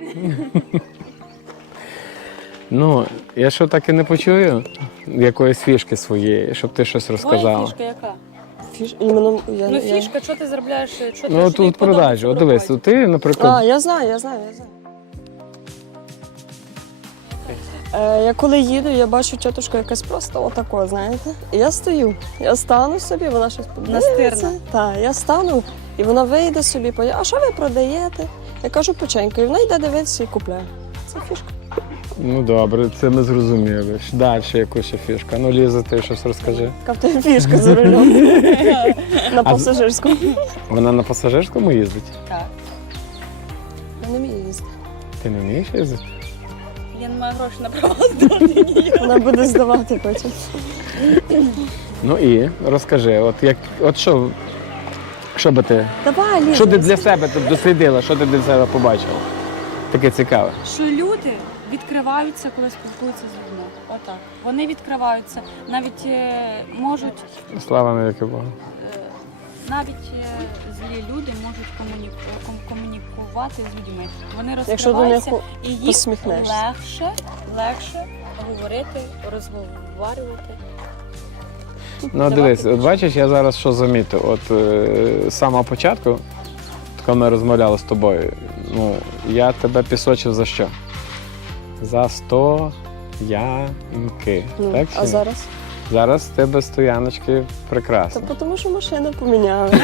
Ну, я що так і не почую якоїсь фішки своєї, щоб ти щось Твоя розказала. фішка яка? Фіш... Іменно я, Ну я... фішка, що ти заробляєш? Що ти Ну, тобі тут продажі. От дивись, робити? ти, наприклад, А, я знаю, я знаю, я знаю. Е, я коли їду, я бачу тітушку якась просто отако, знаєте. І я стою. Я стану собі, вона щось подивиться. Настирна. Так, я стану, і вона вийде собі, поє, а що ви продаєте? Я кажу печеньку, і вона йде дивитися і купляє. Це фішка. ну добре, це ми зрозуміли. Далі якусь ще фішка. Ну, Ліза, ти щось розкажи. Яка в тебе фішка за рулем на пасажирському. Вона на пасажирському їздить? Так. Я не вмію їздити. Ти не вмієш їздити? Я не маю грошей на право здати. Вона буде здавати потім. Ну і розкажи, от як, от що, що би ти, Давай, Ліза, що ти для себе тут дослідила, що ти для себе побачила? Таке цікаве. Що люди відкриваються, коли спілкуються з людьми. Отак. Вони відкриваються, навіть е, можуть Слава навіки Богу. Е, навіть е, злі люди можуть комуніку- ком- комунікувати з людьми. Вони Якщо до них розкриваються і їх посміхнешся. легше, легше говорити, розговорювати. Ну дивись, от бачиш, я зараз що замітив. От е, самого початку, коли ми розмовляли з тобою, ну, я тебе пісочив за що? За стоянки. Ну, так, чи а ні? зараз? Зараз в тебе стояночки. Та тому що машину поміняли.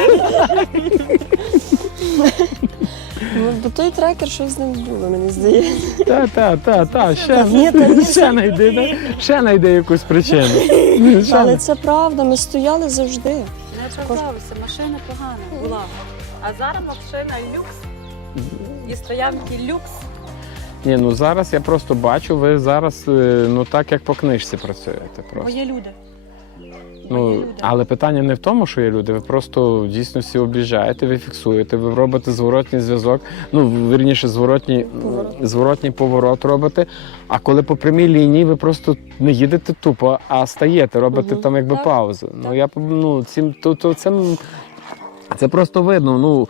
Ну, Бо той трекер щось з ним було, мені здається. Та, та, та, та, ще, ні, та ні. ще найди, да? ще найди якусь причину. Ще Але най- це правда, ми стояли завжди. Не оправдалися, машина погана була. А зараз машина люкс. І стоянки люкс. Ні, ну зараз я просто бачу, ви зараз е, ну так як по книжці працюєте Бо просто. є люди. Ну, але питання не в тому, що є люди. Ви просто в дійсності об'їжджаєте, ви фіксуєте, ви робите зворотній зв'язок. Ну, вірніше, зворотній Поворот. зворотній поворот робите. А коли по прямій лінії, ви просто не їдете тупо, а стаєте, робите Мгм. там якби Так, паузу. Ну так. я поб- ну, цим то, то це, це просто видно. Ну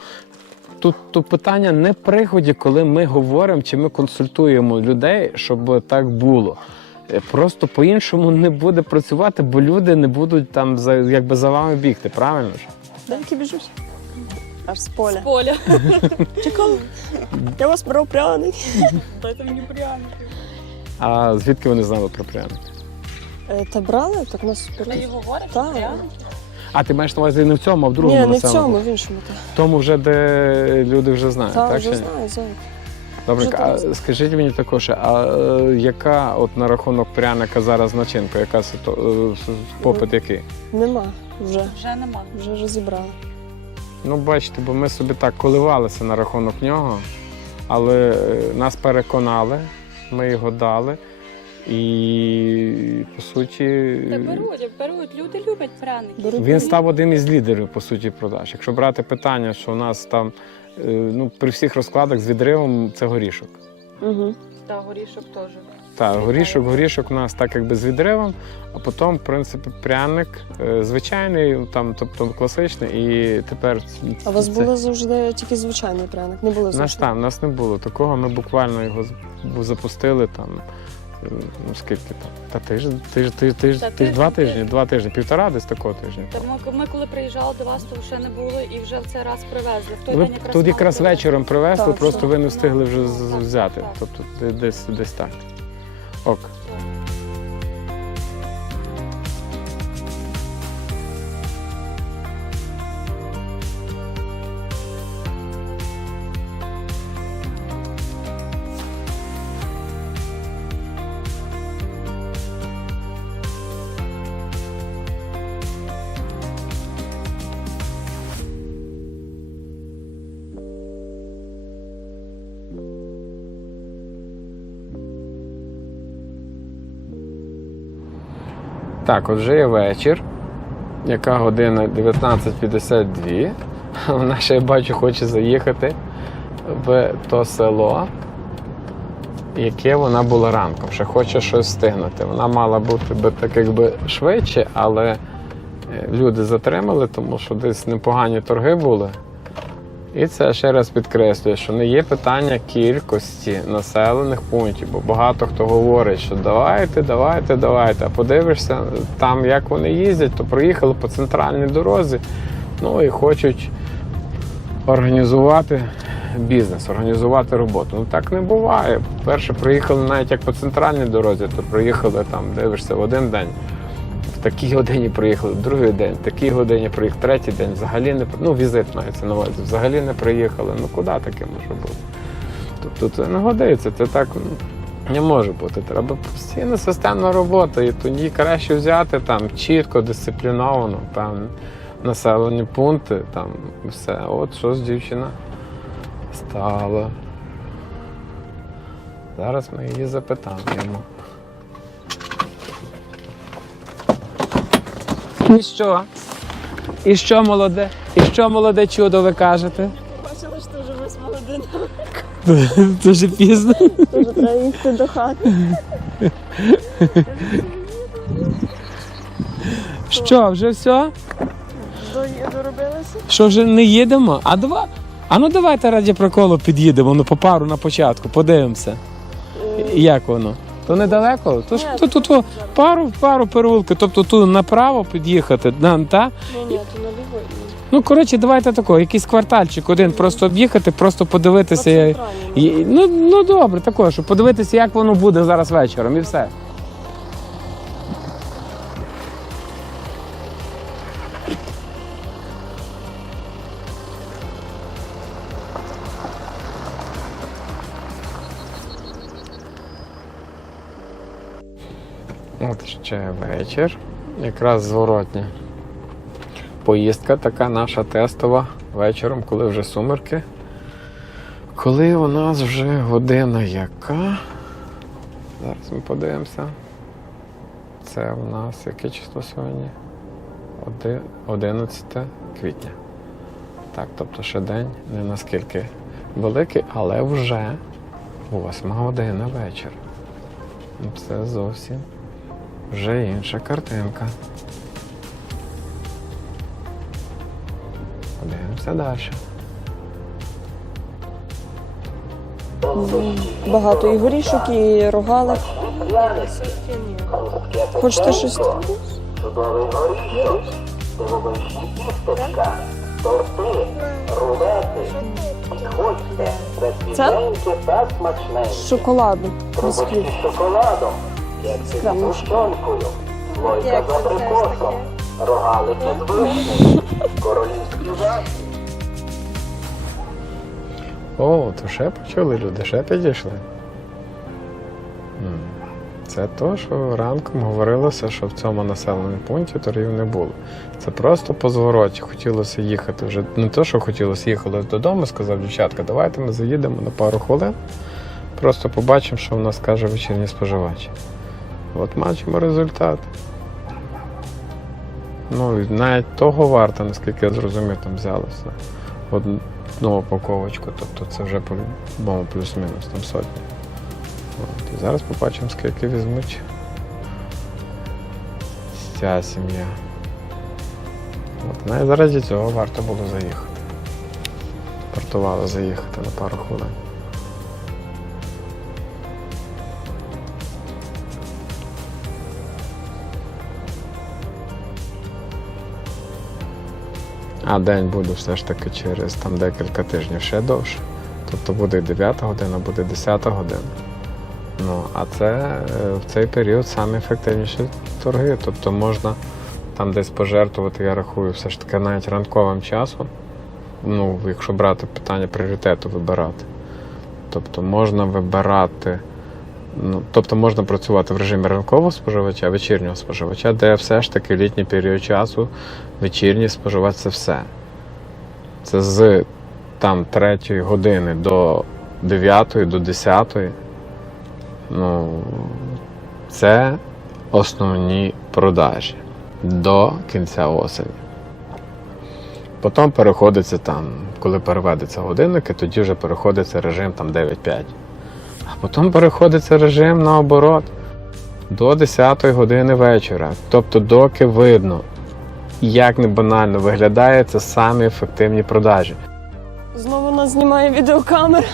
тут, тут питання не приході, коли ми говоримо чи ми консультуємо людей, щоб так було. Е, Просто по-іншому не буде працювати, бо люди не будуть там за якби за вами бігти, правильно ж? Деякі біжуть. Аж з поля. Поля. Чекав. Я вас брав пряник. Дайте мені пряники. А звідки вони знали про пряники? Е, Та брали, так нас Ми його Так. пряники. А ти маєш на увазі не в цьому, а в другому Ні, не в цьому, в іншому. так. В тому вже, де люди вже знають, Та, так? вже чи ні? Добре, а скажіть мені також, а е, яка от на рахунок пряника зараз начинка? Яка ситу- е, попит який? Нема вже. Вже нема. Вже розібрали. Ну, бачите, бо ми собі так коливалися на рахунок нього, але е, нас переконали, ми його дали. І по суті, Та беруть, беруть. Люди люблять пряники. Беруть він став одним із лідерів по суті продаж. Якщо брати питання, що у нас там ну, при всіх розкладах з відривом це горішок. Угу. Та горішок теж. Так, горішок, горішок у нас так якби з відривом, а потім, в принципі, пряник е, звичайний, там, тобто класичний, і тепер А у вас це- було завжди тільки звичайний пряник, не було Нас завжди. там, нас не було такого. Ми буквально його запустили там. Ну, скільки там? Та тиждень, тиждень, тиждень, тиждень, два тижні, два тижні, півтора десь такого тижня. Та ми, ми коли приїжджали до вас, то ще не було і вже в цей раз привезли. В той Ви день якраз тут мали якраз привезти. вечором привезли, Так, просто ви не встигли вже з- Так, взяти. так. Тобто де- десь десь так. Ок. Так, от вже є вечір. Яка година 19.52. Вона ще я бачу, хоче заїхати в то село, яке вона була ранком. Ще хоче щось встигнути. Вона мала бути би так якби швидше, але е, люди затримали, тому що десь непогані торги були. І це ще раз підкреслюю, що не є питання кількості населених пунктів, бо багато хто говорить, що давайте, давайте, давайте. А подивишся там, як вони їздять, то проїхали по центральній дорозі, ну і хочуть організувати бізнес, організувати роботу. Ну так не буває. Перше приїхали навіть як по центральній дорозі, то приїхали там, дивишся в один день. Такій годині приїхали, другий день, такій годині приїхали, третій день взагалі не ну, візит мається на увазі, взагалі не приїхали. Ну куди таке може бути? Тобто це не годиться, це так ну, не може бути. Треба постійна системна робота, і тоді краще взяти там чітко, дисципліновано, там населені пункти, там все. От щось дівчина стала. Зараз ми її запитаємо. І що? І що молоде? І що молоде чудо ви кажете? Бачила, що вже восьма година. Дуже пізно. Вже треба йти до хати. Що, вже все? Доробилася? Що вже не їдемо? А два. А ну давайте раді приколу під'їдемо ну, по пару на початку, подивимося. Як воно? То недалеко? То ж то, то, тут пару, пару переулків, тобто тут направо під'їхати, на, та? Ні, ні, то наліво. Ну, коротше, давайте тако, якийсь квартальчик один просто об'їхати, просто подивитися. Ну, ну добре, також, подивитися, як воно буде зараз вечором, і все. Ще вечір, якраз зворотня. Поїздка така наша тестова вечором, коли вже сумерки. Коли у нас вже година яка? Зараз ми подивимося. Це у нас яке число сьогодні? 11 квітня. Так, тобто ще день не наскільки великий, але вже 8 година вечір. Ну, Це зовсім вже інша картинка. Подивимося далі. Багато і горішок, і рогалик. Хочете щось? Чудовий горішок, дивовижні тістечка, торти, рулети. Підходьте, це смачненьке. Шоколадом. З шоколадом, гущонкою, слойка з абрикосом, рогалики з вишнею, королівський варік. О, то ще почули люди, ще підійшли. Це то, що ранком говорилося, що в цьому населеному пункті торгів не було. Це просто по звороті. Хотілося їхати вже не то, що хотілося їхати додому, сказав дівчатка, давайте ми заїдемо на пару хвилин. Просто побачимо, що в нас каже вечірній споживач. От бачимо результат. Ну, навіть того варто, наскільки я зрозумів, там взялося одну упаковочку, тобто це вже по-любому плюс-мінус там сотні. От. І зараз побачимо, скільки візьмуть ця сім'я. От. Навіть заради цього варто було заїхати. Вартувало заїхати на пару хвилин. А день буде все ж таки через там декілька тижнів ще довше. Тобто буде 9 година, буде 10 година. Ну, а це е, в цей період самі ефективніші торги. Тобто можна там десь пожертвувати, я рахую, все ж таки навіть ранковим часом. Ну, якщо брати питання пріоритету вибирати. Тобто можна вибирати, ну, тобто можна працювати в режимі ранкового споживача, вечірнього споживача, де все ж таки літній період часу вечірній споживати це все. Це з там 3 години до 9 до 10. Ну, це основні продажі до кінця осені. Потім переходиться там, коли переведеться годинники, тоді вже переходиться режим там 9-5. А потім переходиться режим наоборот до 10 години вечора. Тобто, доки видно, як не банально виглядає, це самі ефективні продажі. Знову нас знімає відеокамера.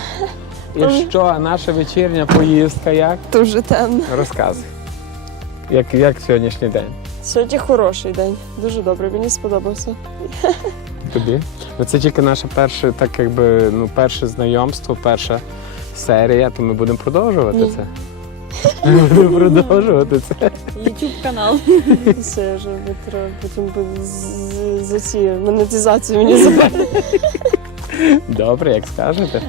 І що, наша вечірня поїздка як? Дуже темно. Розказуй. Як, як сьогоднішній день? Сьогодні хороший день. Дуже добре, мені сподобався. Тобі? Це тільки наше перше, так якби ну, перше знайомство, перша серія, то ми будемо продовжувати Ні. це. Ми будемо продовжувати це. Ютуб канал. Все вже треба потім буде з- за ці монетизацію мені забрати. Добре, як скажете.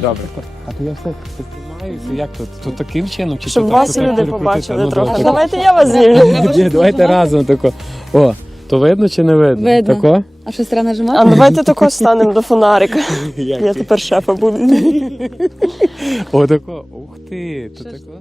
Добре. А то я все знімаюся. Як тут? Тут таким чином чи Щоб тут вас так люди перекрутити? побачили Ну, трохи. добре. Давайте я вас знімлю. Ні, давайте разом тако. О, то видно чи не видно? Видно. Тако? А що треба А давайте тако станемо до фонарика. Я тепер шефа буду. Отако. тако. Ух ти. то тако.